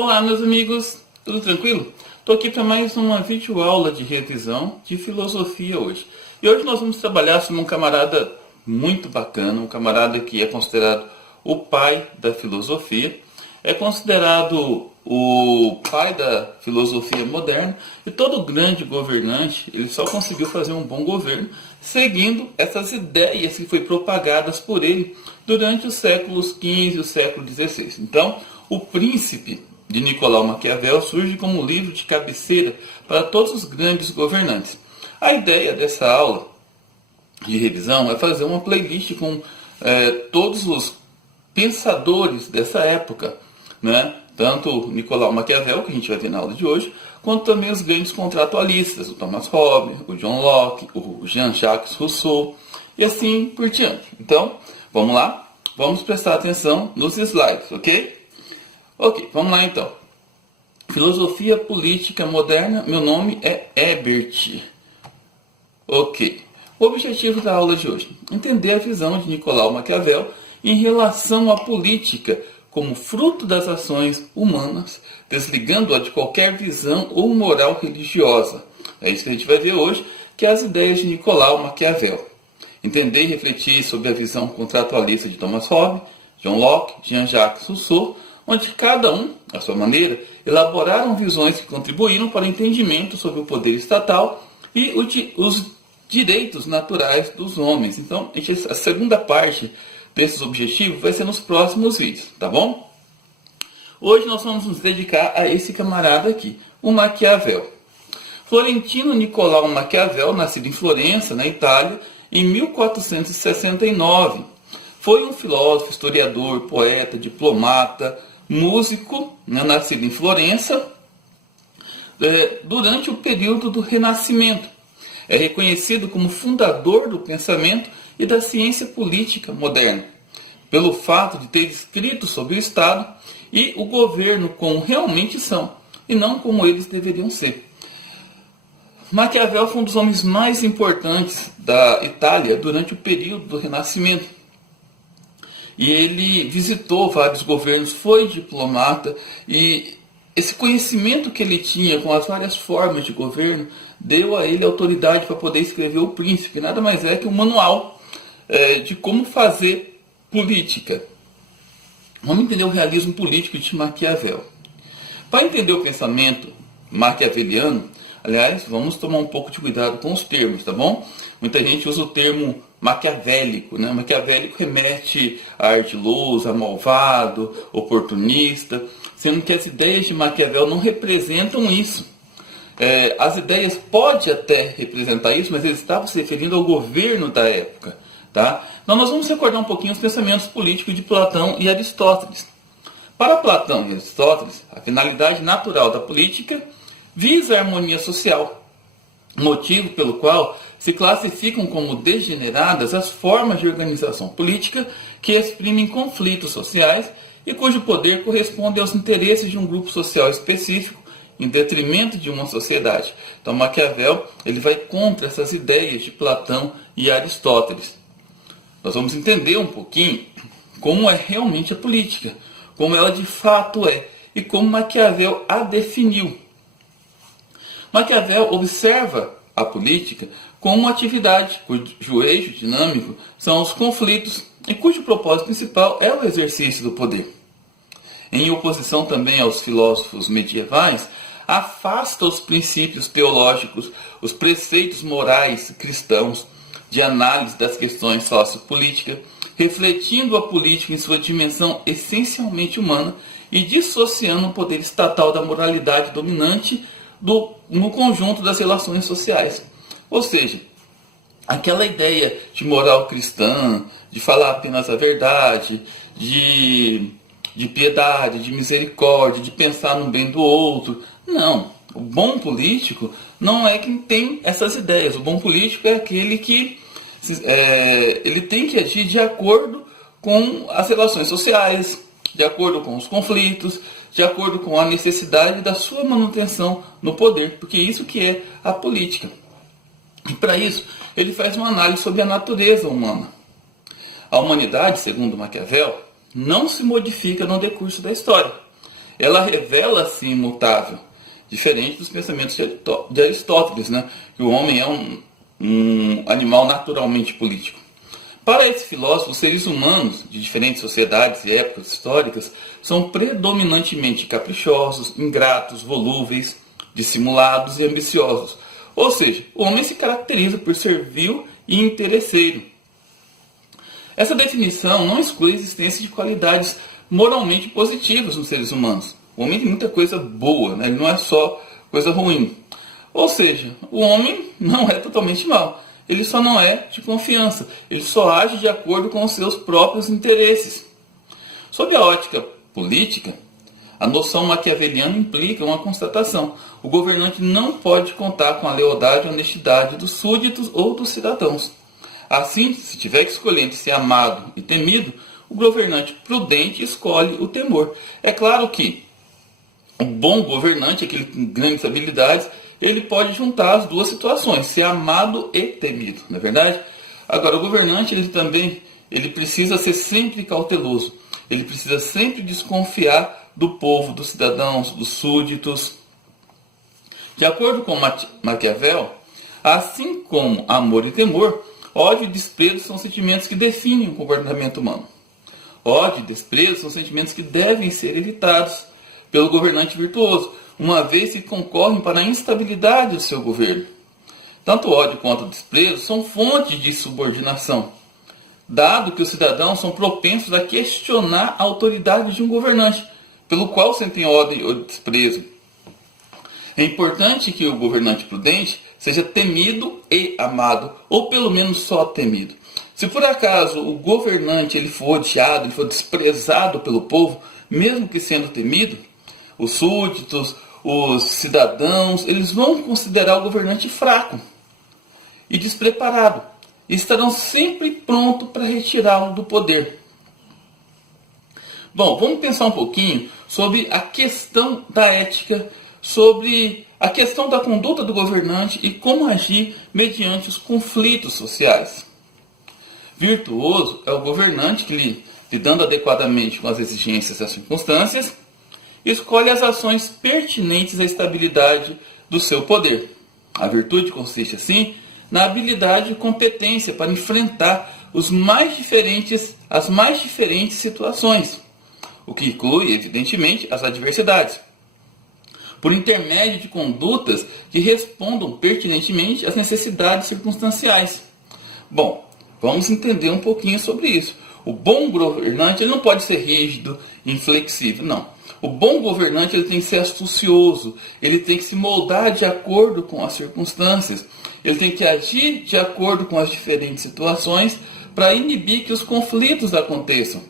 Olá, meus amigos, tudo tranquilo? Estou aqui para mais uma videoaula de revisão de filosofia hoje. E hoje nós vamos trabalhar sobre um camarada muito bacana, um camarada que é considerado o pai da filosofia, é considerado o pai da filosofia moderna, e todo grande governante ele só conseguiu fazer um bom governo seguindo essas ideias que foram propagadas por ele durante os séculos XV e o século XVI. Então, o Príncipe de Nicolau Maquiavel surge como um livro de cabeceira para todos os grandes governantes. A ideia dessa aula de revisão é fazer uma playlist com todos os pensadores dessa época, né? Tanto Nicolau Maquiavel, que a gente vai ver na aula de hoje, quanto também os grandes contratualistas, o Thomas Hobbes, o John Locke, o Jean-Jacques Rousseau, e assim por diante. Então, vamos lá? Vamos prestar atenção nos slides, ok? Ok, vamos lá então. Filosofia política moderna, meu nome é Ebert. Ok. O objetivo da aula de hoje: entender a visão de Nicolau Maquiavel em relação à política como fruto das ações humanas, desligando-a de qualquer visão ou moral religiosa. É isso que a gente vai ver hoje, que é as ideias de Nicolau Maquiavel. Entender e refletir sobre a visão contratualista de Thomas Hobbes, John Locke, Jean-Jacques Rousseau, onde cada um, à sua maneira, elaboraram visões que contribuíram para o entendimento sobre o poder estatal e os direitos naturais dos homens. Então, a segunda parte desses objetivos vai ser nos próximos vídeos, tá bom? Hoje nós vamos nos dedicar a esse camarada aqui, o Maquiavel. Florentino Nicolau Maquiavel, nascido em Florença, na Itália, em 1469. Foi um filósofo, historiador, poeta, diplomata, músico, nascido em Florença, durante o período do Renascimento. É reconhecido como fundador do pensamento e da ciência política moderna, pelo fato de ter escrito sobre o Estado e o governo como realmente são, e não como eles deveriam ser. Maquiavel foi um dos homens mais importantes da Itália durante o período do Renascimento. E ele visitou vários governos, foi diplomata, e esse conhecimento que ele tinha com as várias formas de governo deu a ele autoridade para poder escrever O Príncipe, que nada mais é que um manual de como fazer política. Vamos entender o realismo político de Maquiavel. Para entender o pensamento maquiaveliano, aliás, vamos tomar um pouco de cuidado com os termos, tá bom? Muita gente usa o termo maquiavélico, né? Maquiavélico remete a ardiloso, a malvado, oportunista, sendo que as ideias de Maquiavel não representam isso. As ideias podem até representar isso, mas ele estava se referindo ao governo da época. Tá? Então nós vamos recordar um pouquinho os pensamentos políticos de Platão e Aristóteles. Para Platão e Aristóteles, a finalidade natural da política visa a harmonia social, motivo pelo qual se classificam como degeneradas as formas de organização política que exprimem conflitos sociais e cujo poder corresponde aos interesses de um grupo social específico em detrimento de uma sociedade. Então Maquiavel ele vai contra essas ideias de Platão e Aristóteles. Nós vamos entender um pouquinho como é realmente a política, como ela de fato é e como Maquiavel a definiu. Maquiavel observa a política como uma atividade cujo eixo dinâmico são os conflitos e cujo propósito principal é o exercício do poder. Em oposição também aos filósofos medievais, afasta os princípios teológicos, os preceitos morais cristãos de análise das questões sociopolíticas, refletindo a política em sua dimensão essencialmente humana e dissociando o poder estatal da moralidade dominante no conjunto das relações sociais. Ou seja, aquela ideia de moral cristã, de falar apenas a verdade, de piedade, de misericórdia, de pensar no bem do outro. Não, o bom político não é quem tem essas ideias. O bom político é aquele que ele tem que agir de acordo com as relações sociais, de acordo com os conflitos, de acordo com a necessidade da sua manutenção no poder, porque isso que é a política. E para isso, ele faz uma análise sobre a natureza humana. A humanidade, segundo Maquiavel, não se modifica no decurso da história. ela revela-se imutável, diferente dos pensamentos de Aristóteles, né? Que o homem é um animal naturalmente político. Para esse filósofo, os seres humanos de diferentes sociedades e épocas históricas são predominantemente caprichosos, ingratos, volúveis, dissimulados e ambiciosos. Ou seja, o homem se caracteriza por ser vil e interesseiro. Essa definição não exclui a existência de qualidades moralmente positivas nos seres humanos. O homem tem muita coisa boa, né? Ele não é só coisa ruim. Ou seja, o homem não é totalmente mau. Ele só não é de confiança. Ele só age de acordo com os seus próprios interesses. Sob a ótica política, a noção maquiaveliana implica uma constatação. O governante não pode contar com a lealdade e honestidade dos súditos ou dos cidadãos. Assim, se tiver que escolher entre ser amado e temido, o governante prudente escolhe o temor. É claro que o bom governante, aquele com grandes habilidades, ele pode juntar as duas situações, ser amado e temido, não é verdade? Agora, o governante, ele precisa ser sempre cauteloso. Ele precisa sempre desconfiar do povo, dos cidadãos, dos súditos. De acordo com Maquiavel, assim como amor e temor, ódio e desprezo são sentimentos que definem o comportamento humano. Ódio e desprezo são sentimentos que devem ser evitados pelo governante virtuoso, uma vez que concorrem para a instabilidade do seu governo. Tanto o ódio quanto o desprezo são fontes de subordinação, dado que os cidadãos são propensos a questionar a autoridade de um governante, pelo qual sentem ódio ou desprezo. É importante que o governante prudente seja temido e amado, ou pelo menos só temido. Se por acaso o governante ele for odiado, ele for desprezado pelo povo, mesmo que sendo temido, os súditos, os cidadãos, eles vão considerar o governante fraco e despreparado, e estarão sempre prontos para retirá-lo do poder. Bom, vamos pensar um pouquinho sobre a questão da ética, sobre a questão da conduta do governante e como agir mediante os conflitos sociais. Virtuoso é o governante que, lidando adequadamente com as exigências e as circunstâncias, escolhe as ações pertinentes à estabilidade do seu poder. A virtude consiste, assim, na habilidade e competência para enfrentar as mais diferentes situações, o que inclui, evidentemente, as adversidades, por intermédio de condutas que respondam pertinentemente às necessidades circunstanciais. Bom, vamos entender um pouquinho sobre isso. O bom governante ele não pode ser rígido, inflexível, não. O bom governante ele tem que ser astucioso, ele tem que se moldar de acordo com as circunstâncias, ele tem que agir de acordo com as diferentes situações para inibir que os conflitos aconteçam.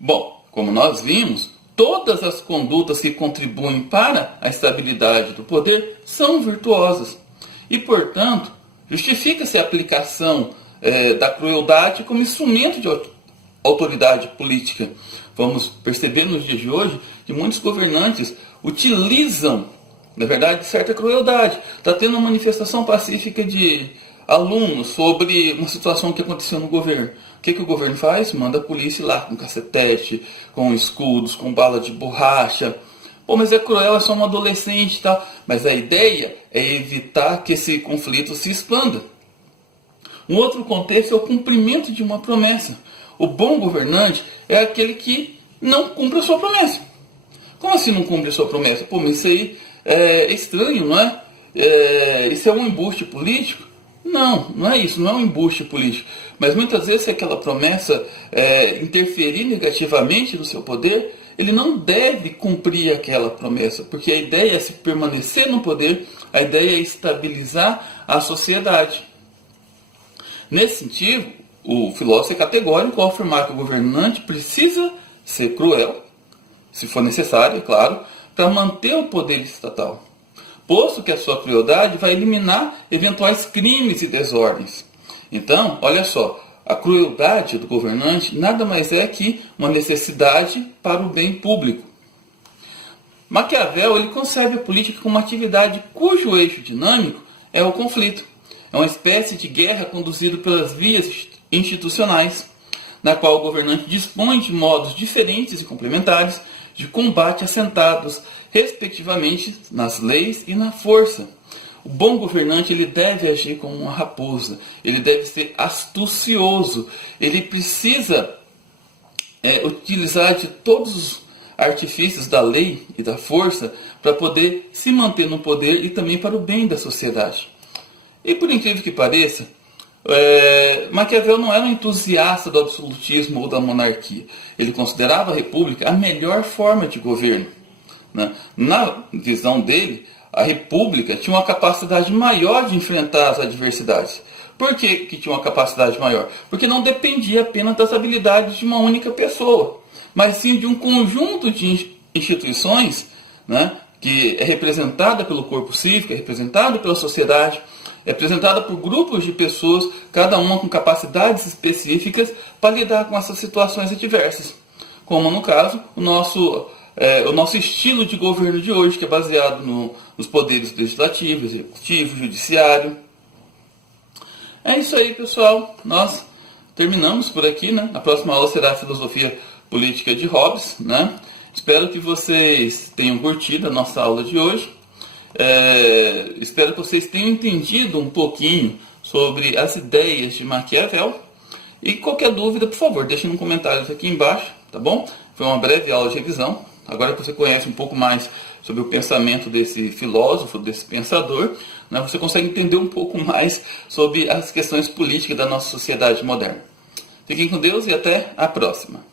Bom, como nós vimos, todas as condutas que contribuem para a estabilidade do poder são virtuosas e, portanto, justifica-se a aplicação da crueldade como instrumento de autoridade política. Vamos perceber nos dias de hoje que muitos governantes utilizam, na verdade, certa crueldade. Está tendo uma manifestação pacífica de alunos sobre uma situação que aconteceu no governo. O que o governo faz? Manda a polícia ir lá com cacetete, com escudos, com bala de borracha. Pô, mas é cruel, é só um adolescente e tal. Mas a ideia é evitar que esse conflito se expanda. Um outro contexto é o cumprimento de uma promessa. O bom governante é aquele que não cumpre a sua promessa. Como assim não cumpre a sua promessa? Pô, mas isso aí é estranho, não é? Isso é um embuste político? Não, não é isso, não é um embuste político. Mas muitas vezes se aquela promessa interferir negativamente no seu poder, ele não deve cumprir aquela promessa, porque a ideia é se permanecer no poder, a ideia é estabilizar a sociedade. Nesse sentido, o filósofo é categórico ao afirmar que o governante precisa ser cruel, se for necessário, é claro, para manter o poder estatal, posto que a sua crueldade vai eliminar eventuais crimes e desordens. Então, olha só, a crueldade do governante nada mais é que uma necessidade para o bem público. Maquiavel ele concebe a política como uma atividade cujo eixo dinâmico é o conflito. É uma espécie de guerra conduzida pelas vias institucionais. na qual o governante dispõe de modos diferentes e complementares de combate assentados, respectivamente, nas leis e na força. O bom governante ele deve agir como uma raposa, ele deve ser astucioso, ele precisa utilizar de todos os artifícios da lei e da força para poder se manter no poder e também para o bem da sociedade. E por incrível que pareça, Maquiavel não era um entusiasta do absolutismo ou da monarquia. Ele considerava a república a melhor forma de governo, né? Na visão dele, a república tinha uma capacidade maior de enfrentar as adversidades. Por que tinha uma capacidade maior? Porque não dependia apenas das habilidades de uma única pessoa, mas sim de um conjunto de instituições, né, que é representada pelo corpo cívico, é representada pela sociedade, é representada por grupos de pessoas, cada uma com capacidades específicas para lidar com essas situações adversas. Como no caso, o nosso estilo de governo de hoje, que é baseado nos poderes legislativo, executivo, judiciário. É isso aí, pessoal. Nós terminamos por aqui, né? A próxima aula será a filosofia política de Hobbes, né? Espero que vocês tenham curtido a nossa aula de hoje. Espero que vocês tenham entendido um pouquinho sobre as ideias de Maquiavel. E qualquer dúvida, por favor, deixe nos comentários aqui embaixo, tá bom? Foi uma breve aula de revisão. Agora que você conhece um pouco mais sobre o pensamento desse filósofo, desse pensador, né, você consegue entender um pouco mais sobre as questões políticas da nossa sociedade moderna. Fiquem com Deus e até a próxima.